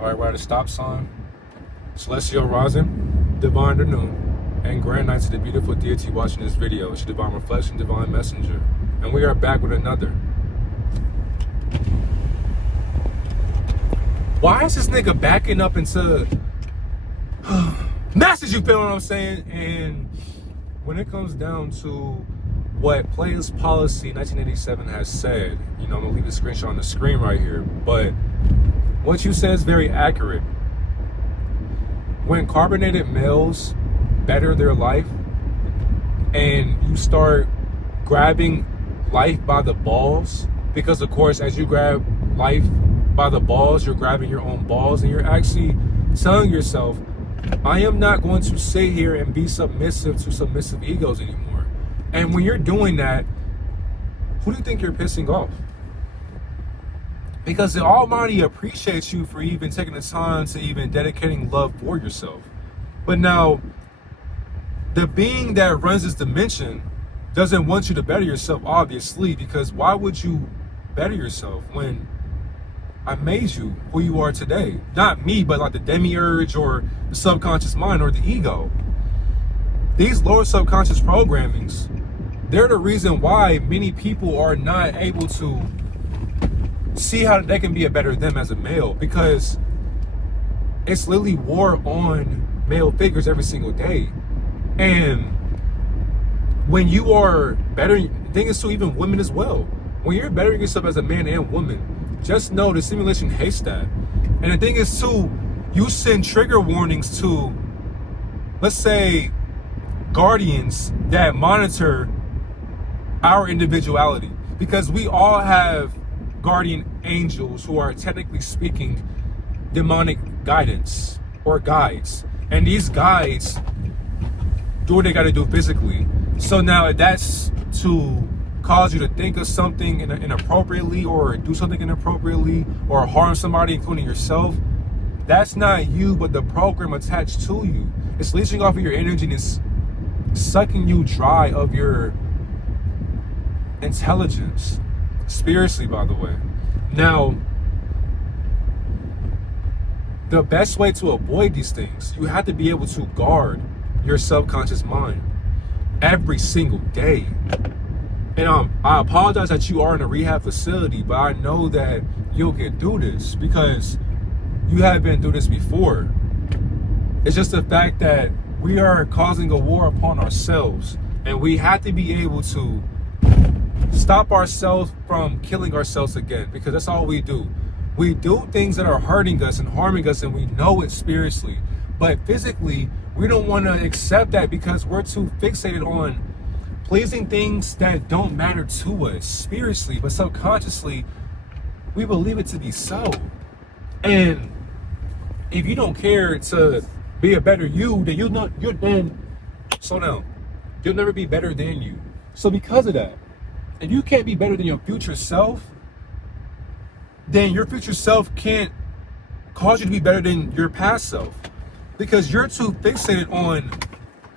All right, we're at a stop sign. Celestial rising, divine noon, and grand night to the beautiful deity watching this video. It's your divine reflection, divine messenger. And we are back with another. Why is this nigga backing up into message? You feel what I'm saying? And when it comes down to what Players Policy 1987 has said, I'm gonna leave a screenshot on the screen right here, but what you said is very accurate. When carbonated males better their life and you start grabbing life by the balls, because of course as you grab life by the balls, you're grabbing your own balls, and you're actually telling yourself, I am not going to sit here and be submissive to submissive egos anymore. And when you're doing that, who do you think you're pissing off? Because the Almighty appreciates you for even taking the time to even dedicating love for yourself. But now, the being that runs this dimension doesn't want you to better yourself, obviously, because why would you better yourself when I made you who you are today? Not me, but like the demiurge or the subconscious mind or the ego. These lower subconscious programmings, they're the reason why many people are not able to see how they can be a better them as a male, because it's literally war on male figures every single day. And when you are better, the thing is too, even women as well, when you're bettering yourself as a man and woman, just know the simulation hates that. And the thing is too, you send trigger warnings to, let's say, guardians that monitor our individuality, because we all have guardian angels who are technically speaking demonic guidance or guides, and these guides do what they got to do physically. So now if that's to cause you to think of something inappropriately or do something inappropriately or harm somebody, including yourself, that's not you, but the program attached to you. It's leeching off of your energy and it's sucking you dry of your intelligence, spiritually, by the way. Now, the best way to avoid these things, you have to be able to guard your subconscious mind every single day. And I apologize that you are in a rehab facility, but I know that you'll get through this because you have been through this before. It's just the fact that we are causing a war upon ourselves, and we have to be able to stop ourselves from killing ourselves again, because that's all we do. We do things that are hurting us and harming us, and we know it spiritually, but physically we don't want to accept that because we're too fixated on pleasing things that don't matter to us spiritually, but subconsciously we believe it to be so. And if you don't care to be a better you, then then slow down. You'll never be better than you. So because of that, if you can't be better than your future self, then your future self can't cause you to be better than your past self, because you're too fixated on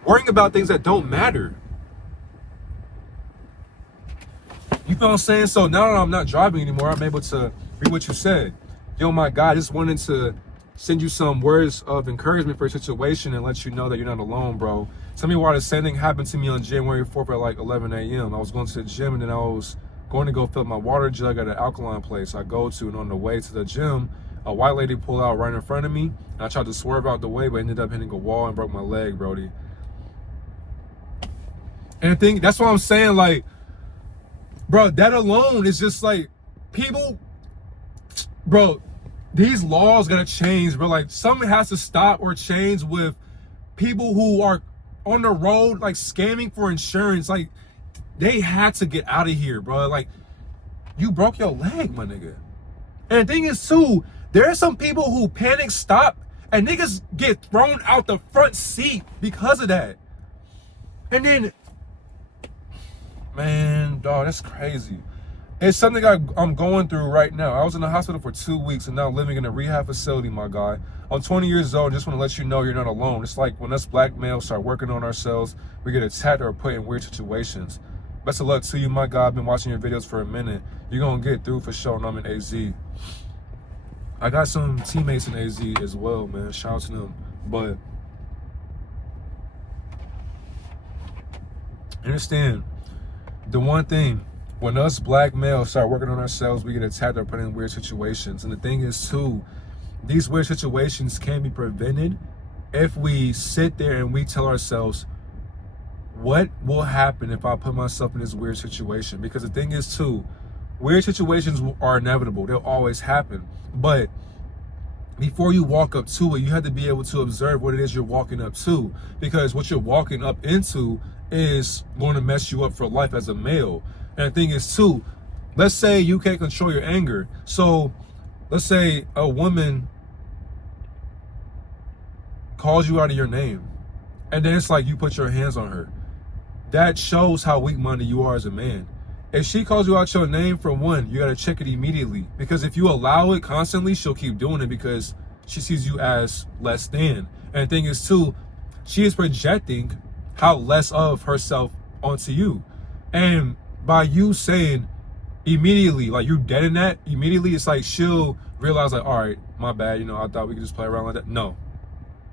worrying about things that don't matter. You feel what I'm saying? So now that I'm not driving anymore, I'm able to read what you said. Yo, my God, I just wanted to send you some words of encouragement for your situation and let you know that you're not alone, bro. Tell me why the same thing happened to me on January 4th at like 11 a.m. I was going to the gym, and then I was going to go fill up my water jug at an alkaline place I go to, and on the way to the gym, a white lady pulled out right in front of me, and I tried to swerve out the way, but ended up hitting a wall and broke my leg, Brody. And I think that's what I'm saying, like, bro, that alone is just like, people, bro, these laws gotta change, bro. Like, something has to stop or change with people who are on the road, like, scamming for insurance. Like, they had to get out of here, bro. Like, you broke your leg, my nigga. And the thing is, too, there are some people who panic stop and niggas get thrown out the front seat because of that. And then, man, dog, that's crazy. It's something I'm going through right now. I was in the hospital for 2 weeks and now living in a rehab facility, my guy. I'm 20 years old and just want to let you know you're not alone. It's like when us black males start working on ourselves, we get attacked or put in weird situations. Best of luck to you, my guy. I've been watching your videos for a minute. You're going to get through for sure, and I'm in AZ. I got some teammates in AZ as well, man. Shout out to them. But understand the one thing, when us black males start working on ourselves, we get attacked or put in weird situations. And the thing is too, these weird situations can be prevented if we sit there and we tell ourselves, what will happen if I put myself in this weird situation? Because the thing is too, weird situations are inevitable. They'll always happen. But before you walk up to it, you have to be able to observe what it is you're walking up to. Because what you're walking up into is going to mess you up for life as a male. And the thing is too, let's say you can't control your anger. So let's say a woman calls you out of your name, and then it's like you put your hands on her. That shows how weak-minded you are as a man. If she calls you out your name, for one, you gotta check it immediately. Because if you allow it constantly, she'll keep doing it because she sees you as less than. And the thing is too, she is projecting how less of herself onto you. And by you saying immediately, like you're dead in that, immediately it's like she'll realize like, all right, my bad, you know, I thought we could just play around like that. No,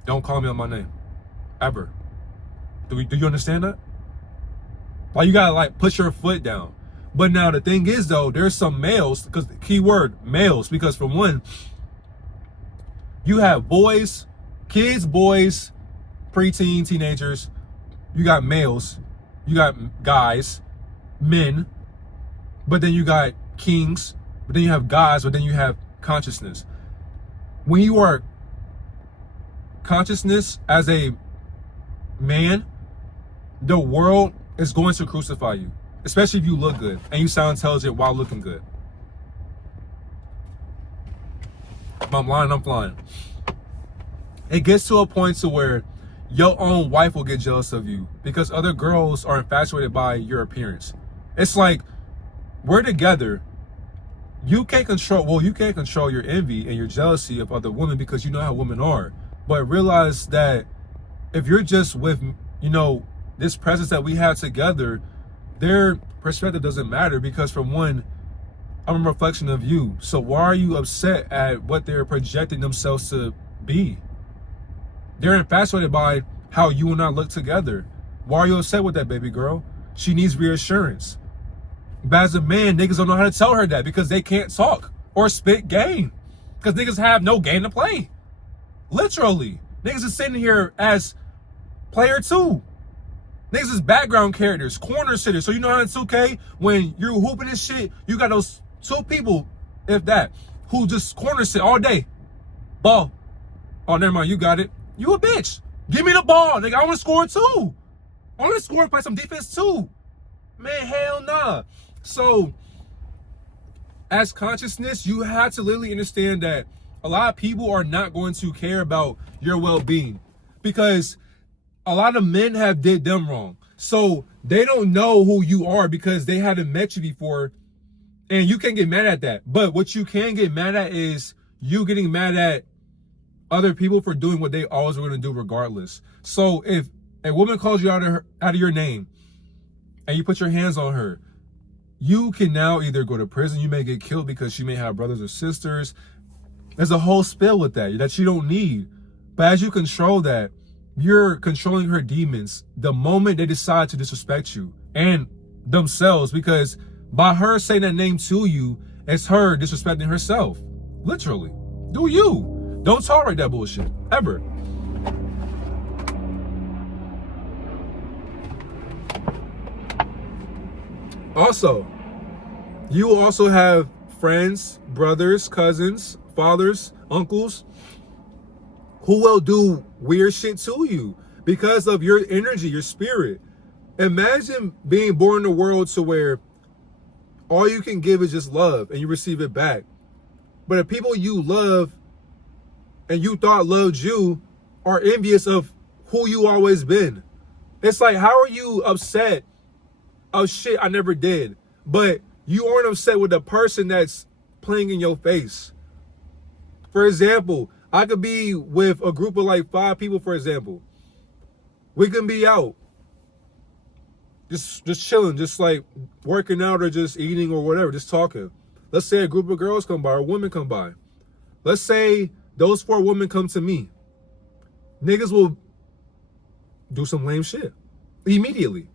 don't call me on my name, ever. Do you understand that? Like you gotta like put your foot down. But now the thing is though, there's some males, because the key word males, because for one, you have boys, kids, boys, preteen, teenagers, you got males, you got guys, men, but then you got kings, but then you have guys, but then you have consciousness. When you are consciousness as a man, the world is going to crucify you, especially if you look good and you sound intelligent while looking good. If I'm lying, I'm flying. It gets to a point to where your own wife will get jealous of you because other girls are infatuated by your appearance. It's like, we're together. You can't control your envy and your jealousy of other women because you know how women are. But realize that if you're just with, you know, this presence that we have together, their perspective doesn't matter because for one, I'm a reflection of you. So why are you upset at what they're projecting themselves to be? They're infatuated by how you and I look together. Why are you upset with that, baby girl? She needs reassurance. But as a man, niggas don't know how to tell her that because they can't talk or spit game. Because niggas have no game to play. Literally. Niggas is sitting here as player two. Niggas is background characters, corner sitters. So you know how in 2K, when you're hooping this shit, you got those two people, if that, who just corner sit all day. Ball. Oh, never mind, you got it. You a bitch. Give me the ball, nigga. I want to score too. I want to score and play some defense too. Man, hell nah. So, as consciousness, you have to literally understand that a lot of people are not going to care about your well-being because a lot of men have did them wrong. So they don't know who you are because they haven't met you before, and you can't get mad at that. But what you can get mad at is you getting mad at other people for doing what they always were going to do regardless. So if a woman calls you out of your name and you put your hands on her, you can now either go to prison, you may get killed because she may have brothers or sisters. There's a whole spill with that you don't need. But as you control that, you're controlling her demons the moment they decide to disrespect you and themselves, because by her saying that name to you, it's her disrespecting herself. Literally. Do you. Don't tolerate that bullshit, ever. Also, you will also have friends, brothers, cousins, fathers, uncles, who will do weird shit to you because of your energy, your spirit. Imagine being born in a world to where all you can give is just love and you receive it back. But the people you love and you thought loved you are envious of who you always been. It's like, how are you upset of shit I never did? But you aren't upset with the person that's playing in your face. For example, I could be with a group of like 5 people, for example. We can be out. Just chilling, just like working out or just eating or whatever, just talking. Let's say a group of girls come by or women come by. Let's say those 4 women come to me. Niggas will do some lame shit immediately.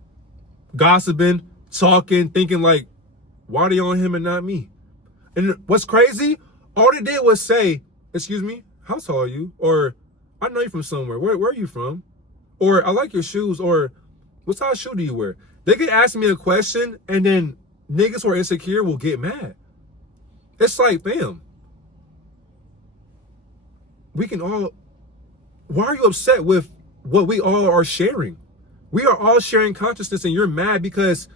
Gossiping, talking, thinking like, why are they on him and not me? And what's crazy, all they did was say, excuse me, how tall are you? Or, I know you from somewhere. Where are you from? Or, I like your shoes. Or, what size shoe do you wear? They could ask me a question, and then niggas who are insecure will get mad. It's like, fam, we can all, why are you upset with what we all are sharing? We are all sharing consciousness, and you're mad because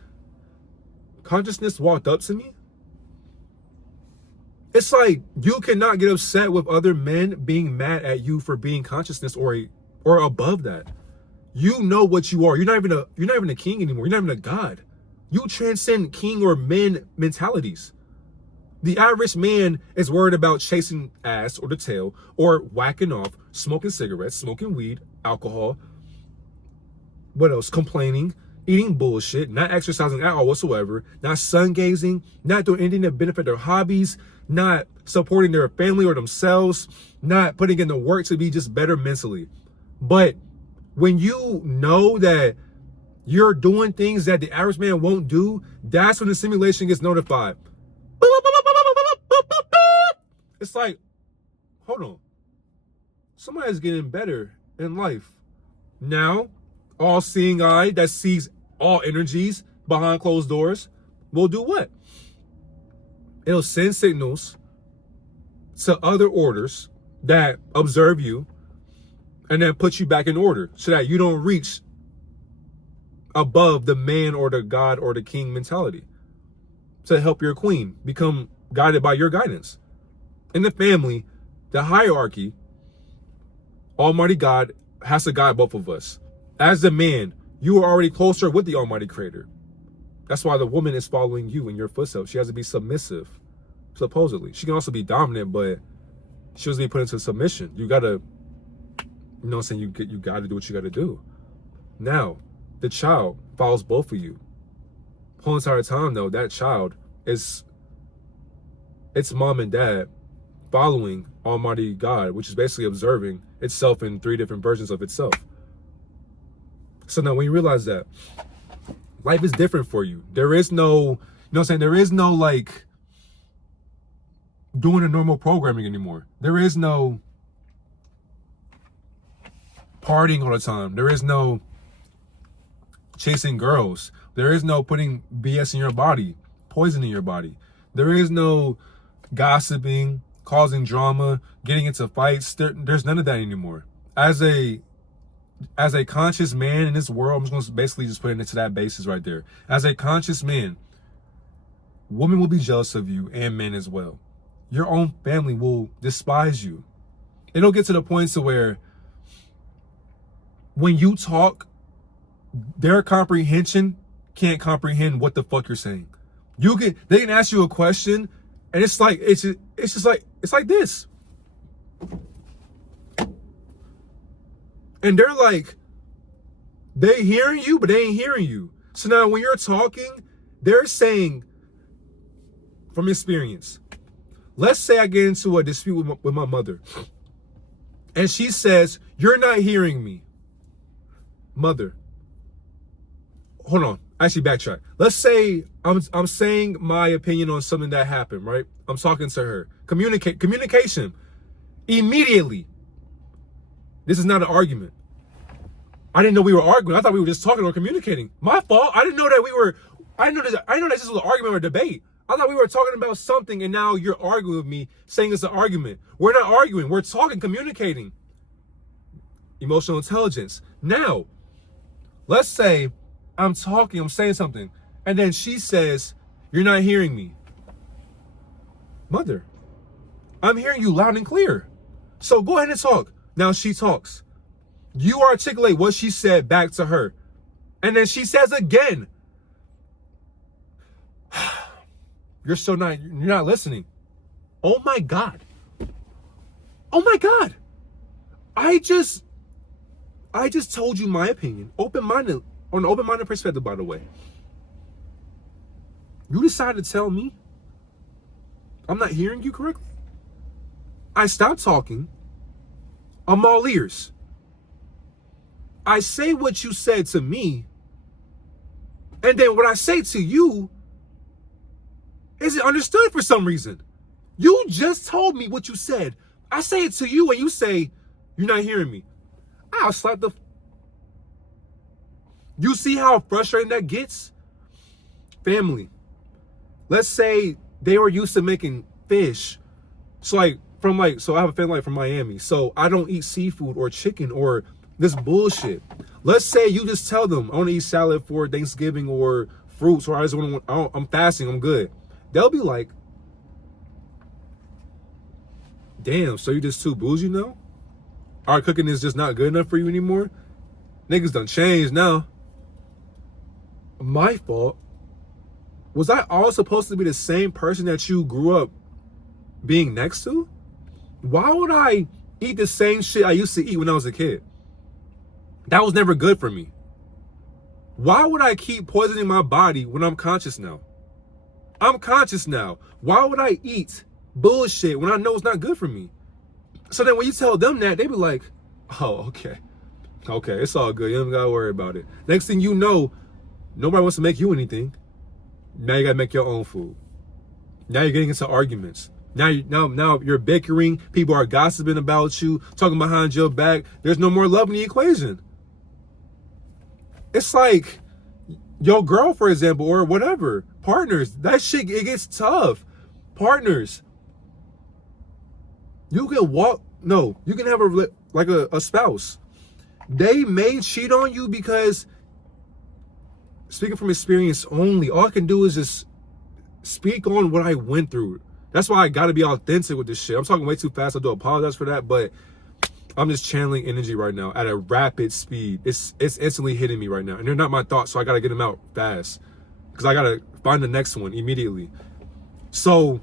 consciousness walked up to me? It's like you cannot get upset with other men being mad at you for being consciousness or above that. You know what you are. You're not even a king anymore. You're not even a god. You transcend king or men mentalities. The average man is worried about chasing ass or the tail or whacking off, smoking cigarettes, smoking weed, alcohol. What else? Complaining, eating bullshit, not exercising at all whatsoever, not sun gazing, not doing anything to benefit their hobbies, not supporting their family or themselves, not putting in the work to be just better mentally. But when you know that you're doing things that the average man won't do, that's when the simulation gets notified. It's like, hold on. Somebody's getting better in life. Now, all-seeing eye that sees all energies behind closed doors will do what? It'll send signals to other orders that observe you and then put you back in order so that you don't reach above the man or the god or the king mentality to help your queen become guided by your guidance. In the family, the hierarchy, Almighty God has to guide both of us. As the man, you are already closer with the Almighty Creator. That's why the woman is following you in your footsteps. She has to be submissive, supposedly. She can also be dominant, but she has to be put into submission. You gotta, you know what I'm saying? You gotta do what you gotta do. Now, the child follows both of you. The whole entire time, though, that child is, its mom and dad following Almighty God, which is basically observing itself in 3 different versions of itself. So now when you realize that life is different for you, there is no, you know what I'm saying? There is no like doing a normal programming anymore. There is no partying all the time. There is no chasing girls. There is no putting BS in your body, poison in your body. There is no gossiping, causing drama, getting into fights. There's none of that anymore. As a conscious man in this world, I'm just going to basically just put it into that basis right there. As a conscious man, women will be jealous of you and men as well. Your own family will despise you. It'll get to the point to where when you talk, their comprehension can't comprehend what the fuck you're saying. They can ask you a question and it's like this. And they're like, they hearing you, but they ain't hearing you. So now when you're talking, they're saying, from experience, let's say I get into a dispute with my mother. And she says, you're not hearing me. Mother, hold on. Actually, backtrack. Let's say I'm saying my opinion on something that happened, right? I'm talking to her. Communication. Immediately. This is not an argument. I didn't know we were arguing. I thought we were just talking or communicating. My fault. I didn't know that I didn't know that this was an argument or a debate. I thought we were talking about something and now you're arguing with me saying it's an argument. We're not arguing. We're talking, communicating. Emotional intelligence. Now, let's say I'm talking, I'm saying something, and then she says, you're not hearing me. Mother, I'm hearing you loud and clear. So go ahead and talk. Now she talks. You articulate what she said back to her. And then she says again, you're not listening. Oh my God. Oh my God. I just told you my opinion. Open-minded, on an open-minded perspective, by the way. You decided to tell me I'm not hearing you correctly? I stop talking. I'm all ears. I say what you said to me, and then what I say to you isn't understood for some reason. You just told me what you said. I say it to you and you say, you're not hearing me. I'll slap the... You see how frustrating that gets? Family. Let's say they were used to making fish. So I have a family from Miami. So I don't eat seafood or chicken or this bullshit. Let's say you just tell them, I want to eat salad for Thanksgiving or fruits, or I just want to, I'm fasting, I'm good. They'll be like, damn, so you just too bougie now? Our cooking is just not good enough for you anymore? Niggas done changed now. My fault. Was I all supposed to be the same person that you grew up being next to? Why would I eat the same shit I used to eat when I was a kid? That was never good for me. Why would I keep poisoning my body when I'm conscious now? I'm conscious now. Why would I eat bullshit when I know it's not good for me? So then when you tell them that, they be like, oh, okay. Okay, it's all good. You don't gotta worry about it. Next thing you know, nobody wants to make you anything. Now you gotta make your own food. Now you're getting into arguments. Now you're bickering. People are gossiping about you, talking behind your back. There's no more love in the equation. It's like your girl, for example, or whatever. Partners, that shit, it gets tough. Partners. You can have a spouse. They may cheat on you because, speaking from experience only, all I can do is just speak on what I went through. That's why I gotta be authentic with this shit. I'm talking way too fast. I do apologize for that, but I'm just channeling energy right now at a rapid speed. It's instantly hitting me right now, and they're not my thoughts, so I gotta get them out fast because I gotta find the next one immediately. So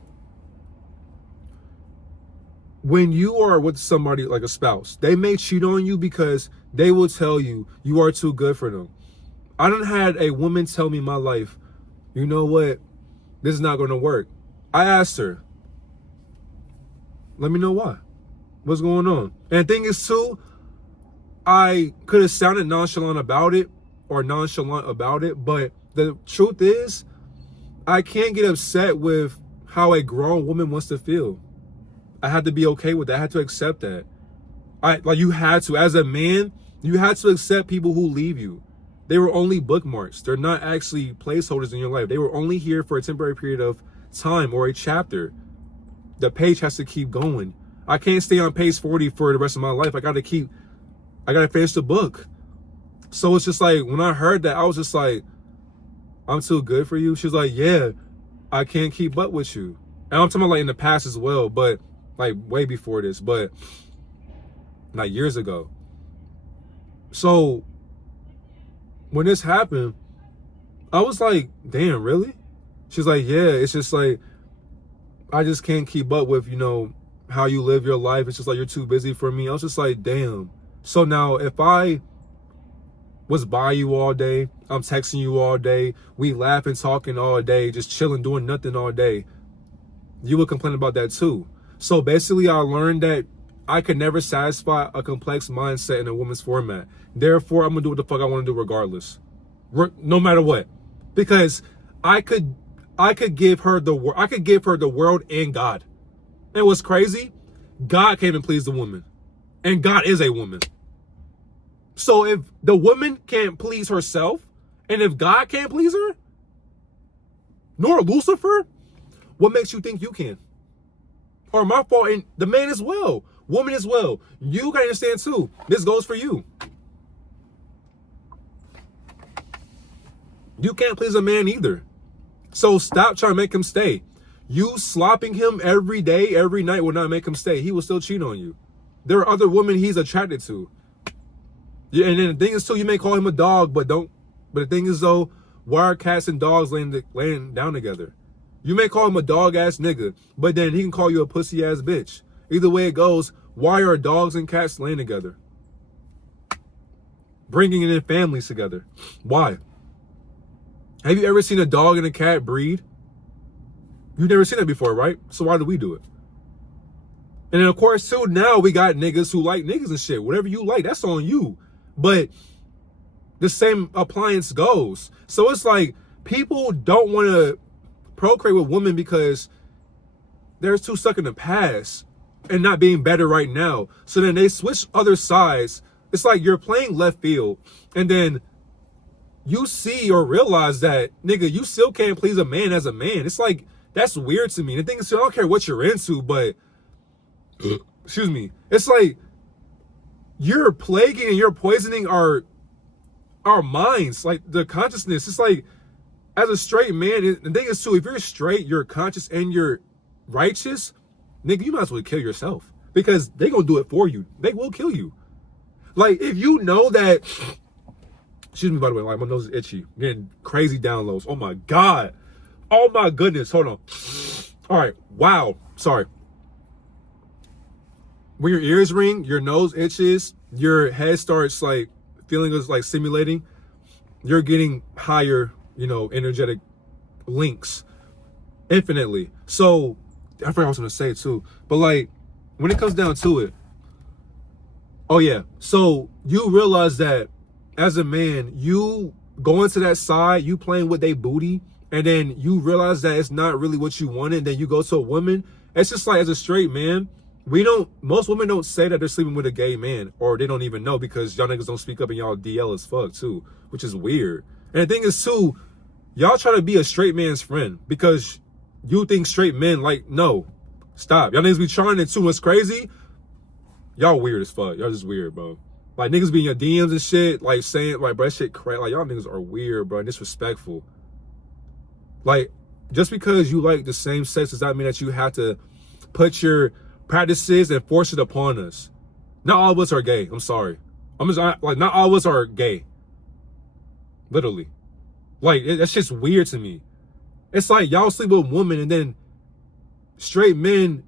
when you are with somebody like a spouse, they may cheat on you because they will tell you you are too good for them. I done had a woman tell me in my life, you know what, this is not gonna work. I asked her, let me know why. What's going on? And the thing is too, I could have sounded nonchalant about it, but the truth is, I can't get upset with how a grown woman wants to feel. I had to be okay with that. I had to accept that. You had to, as a man, you had to accept people who leave you. They were only bookmarks. They're not actually placeholders in your life. They were only here for a temporary period of time or a chapter. The page has to keep going. I can't stay on page 40 for the rest of my life. I gotta finish the book. So it's just like, when I heard that, I was just like, I'm too good for you. She's like, yeah, I can't keep up with you. And I'm talking about like in the past as well, but like way before this, but like years ago. So when this happened, I was like, damn, really? She's like, yeah, it's just like, I just can't keep up with, how you live your life. It's just like, you're too busy for me. I was just like, damn. So now if I was by you all day, I'm texting you all day, we laughing, talking all day, just chilling, doing nothing all day, you would complain about that too. So basically I learned that I could never satisfy a complex mindset in a woman's format. Therefore, I'm gonna do what the fuck I want to do regardless, no matter what, because I could give her the world and God. And what's crazy, God can't even please the woman, and God is a woman. So if the woman can't please herself, and if God can't please her, nor Lucifer, what makes you think you can? Or my fault, and the man as well, woman as well. You gotta understand too, this goes for you. You can't please a man either. So stop trying to make him stay. You slopping him every day, every night will not make him stay. He will still cheat on you. There are other women he's attracted to. Yeah, and then the thing is too, you may call him a dog, but the thing is though, why are cats and dogs laying down together? You may call him a dog ass nigga, but then he can call you a pussy ass bitch. Either way it goes, why are dogs and cats laying together? Bringing in families together. Why? Have you ever seen a dog and a cat breed? You've never seen that before, right? So why do we do it? And then of course too, now we got niggas who like niggas and shit. Whatever you like, that's on you. But the same appliance goes. So it's like people don't want to procreate with women because they're too stuck in the past and not being better right now. So then they switch other sides. It's like you're playing left field, and then you see or realize that, nigga, you still can't please a man as a man. It's like, that's weird to me. The thing is, I don't care what you're into, but excuse me, it's like you're plaguing and you're poisoning our minds, like the consciousness. It's like, as a straight man, the thing is too, if you're straight, you're conscious and you're righteous, nigga, you might as well kill yourself, because they gonna do it for you. They will kill you. Like, if you know that, excuse me, by the way, like my nose is itchy, I'm getting crazy downloads. Oh my God. Oh my goodness. Hold on. All right. Wow. Sorry. When your ears ring, your nose itches, your head starts like feeling like simulating, you're getting higher, energetic links infinitely. So I forgot what I was gonna say too, but like when it comes down to it, oh yeah, so you realize that as a man, you go into that side, you playing with their booty, and then you realize that it's not really what you wanted, and then you go to a woman. It's just like, as a straight man, most women don't say that they're sleeping with a gay man, or they don't even know, because y'all niggas don't speak up and y'all DL as fuck too, which is weird. And the thing is too, y'all try to be a straight man's friend because you think straight men, like, no, stop. Y'all niggas be trying it too. What's crazy? Y'all weird as fuck. Y'all just weird, bro. Like, niggas be in your DMs and shit, like saying, like, bro, that shit crazy. Like, y'all niggas are weird, bro, and disrespectful. Like, just because you like the same sex does not mean that you have to put your practices and force it upon us. Not all of us are gay. I'm sorry. Like, not all of us are gay. Literally. Like, that's just weird to me. It's like y'all sleep with a woman and then straight men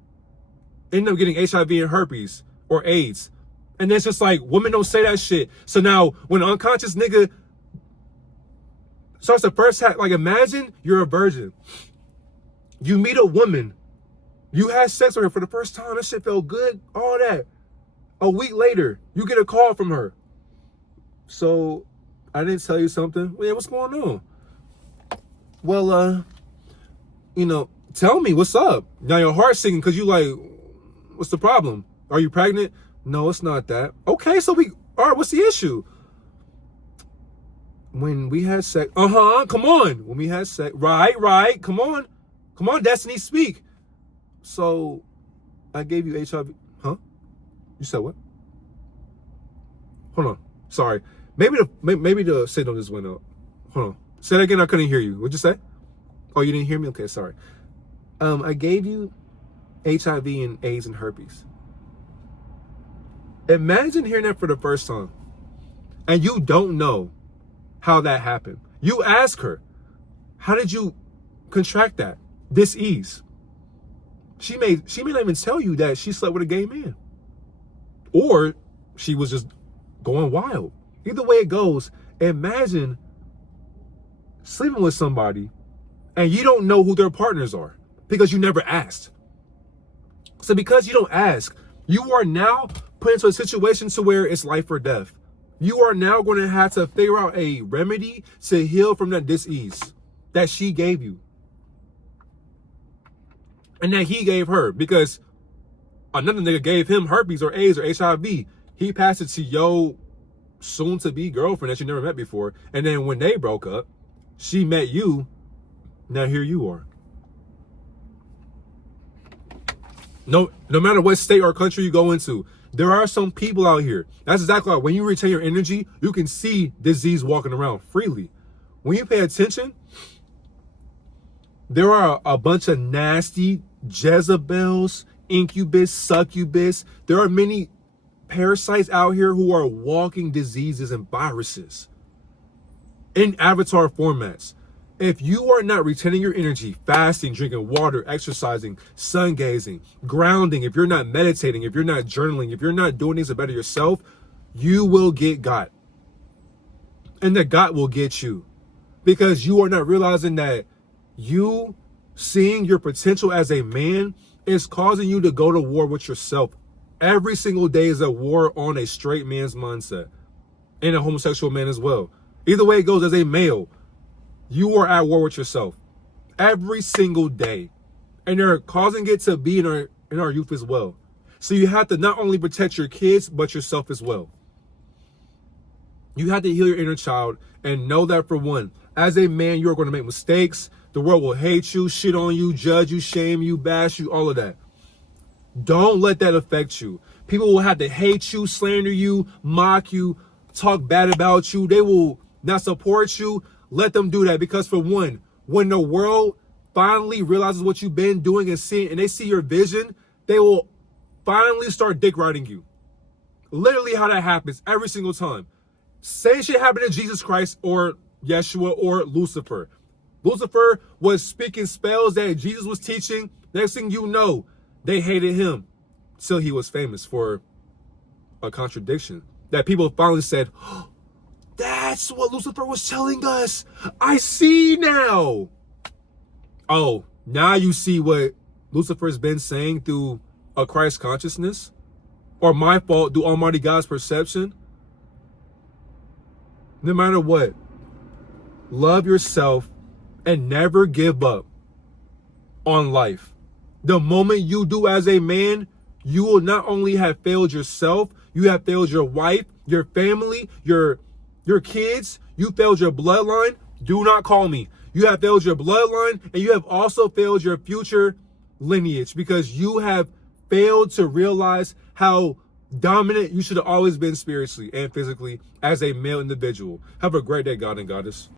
end up getting HIV and herpes or AIDS. And then it's just like, women don't say that shit. So now when an unconscious nigga starts to first have, like, imagine you're a virgin. You meet a woman. You had sex with her for the first time. That shit felt good. All that. A week later, you get a call from her. So, I didn't tell you something. Well, yeah, what's going on? Well, tell me what's up. Now your heart's sinking because you like, what's the problem? Are you pregnant? No, it's not that. Okay, so all right, what's the issue? When we had sex, come on. When we had sex, right, come on, Destiny, speak. So, I gave you HIV, huh? You said what? Hold on, sorry. Maybe the signal just went up. Hold on, say that again, I couldn't hear you. What'd you say? Oh, you didn't hear me? Okay, sorry. I gave you HIV and AIDS and herpes. Imagine hearing that for the first time, and you don't know how that happened. You ask her, how did you contract that? This ease. She may not even tell you that she slept with a gay man, or she was just going wild. Either way it goes, imagine sleeping with somebody and you don't know who their partners are because you never asked. So because you don't ask, you are now put into a situation to where it's life or death. You are now going to have to figure out a remedy to heal from that disease that she gave you and that he gave her, because another nigga gave him herpes or AIDS or HIV. He passed it to your soon-to-be girlfriend that you never met before, and then when they broke up, she met you. Now here you are. No matter what state or country you go into, there are some people out here. That's exactly like when you retain your energy, you can see disease walking around freely. When you pay attention, there are a bunch of nasty Jezebels, incubus, succubus. There are many parasites out here who are walking diseases and viruses in avatar formats. If you are not retaining your energy, fasting, drinking water, exercising, sun gazing, grounding, if you're not meditating, if you're not journaling, if you're not doing things to better yourself, you will get got. And the got will get you, because you are not realizing that you seeing your potential as a man It's causing you to go to war with yourself. Every single day is a war on a straight man's mindset and a homosexual man as well. Either way it goes, as a male, you are at war with yourself every single day. And they're causing it to be in our youth as well. So you have to not only protect your kids, but yourself as well. You have to heal your inner child and know that, for one, as a man, you're going to make mistakes. The world will hate you, shit on you, judge you, shame you, bash you, all of that. Don't let that affect you. People will have to hate you, slander you, mock you, talk bad about you. They will not support you. Let them do that, because, for one, when the world finally realizes what you've been doing and seeing, and they see your vision, they will finally start dick riding you. Literally how that happens every single time. Same shit happened to Jesus Christ or Yeshua or Lucifer. Lucifer was speaking spells that Jesus was teaching. Next thing you know, they hated him till he was famous for a contradiction that people finally said, oh, that's what Lucifer was telling us. I see now. Oh, now you see what Lucifer's been saying through a Christ consciousness, or my fault, through Almighty God's perception. No matter what, love yourself and never give up on life. The moment you do as a man, you will not only have failed yourself, you have failed your wife, your family, your kids, you failed your bloodline. Do not call me. You have failed your bloodline, and you have also failed your future lineage, because you have failed to realize how dominant you should have always been spiritually and physically as a male individual. Have a great day, God and Goddess.